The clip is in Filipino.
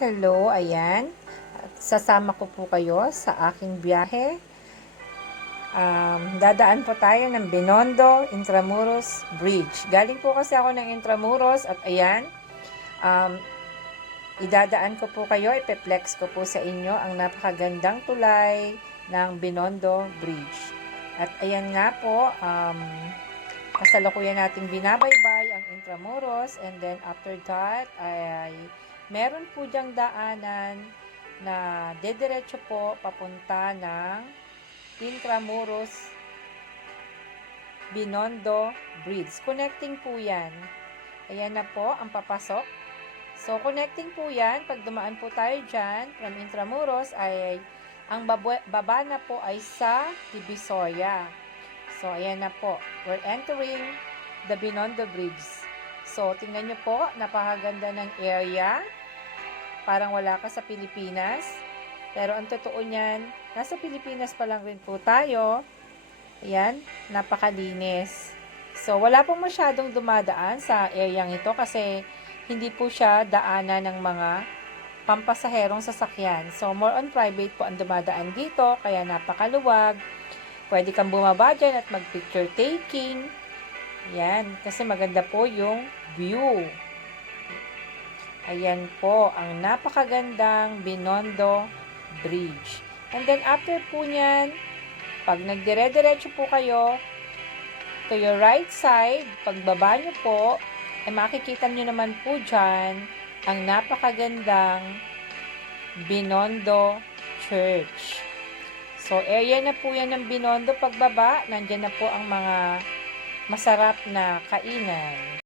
Hello, ayan. Sasama ko po kayo sa aking biyahe. Dadaan po tayo ng Binondo Intramuros Bridge. Galing po kasi ako ng Intramuros at ayan, idadaan ko po kayo, ipeplex ko po sa inyo ang napakagandang tulay ng Binondo Bridge. At ayan nga po, kasalukuyan nating binabaybay ang Intramuros, and then after that ay meron po diyang daanan na dediretso po papunta ng Intramuros Binondo Bridge. Connecting po yan. Ayan na po ang papasok. So, connecting po yan. Pag dumaan po tayo dyan from Intramuros ay ang baba na po ay sa Divisoria. So, ayan na po. We're entering the Binondo Bridge. So, tingnan nyo po, napakaganda ng area. Parang wala ka sa Pilipinas. Pero ang totoo niyan, nasa Pilipinas pa lang rin po tayo. Ayan, napakalinis. So, wala pong masyadong dumadaan sa areang ito kasi hindi po siya daanan ng mga pampasaherong sasakyan. So, more on private po ang dumadaan dito, kaya napakaluwag. Pwede kang bumaba dyan at mag-picture taking. Ayan, kasi maganda po yung view. Ayan po, ang napakagandang Binondo Bridge. And then, after po nyan, pag nagdire-diretso po kayo, to your right side, pagbaba nyo po, ay makikita nyo naman po dyan, ang napakagandang Binondo Church. So, area na po yan ng Binondo pagbaba. Nandyan na po ang mga masarap na kainan.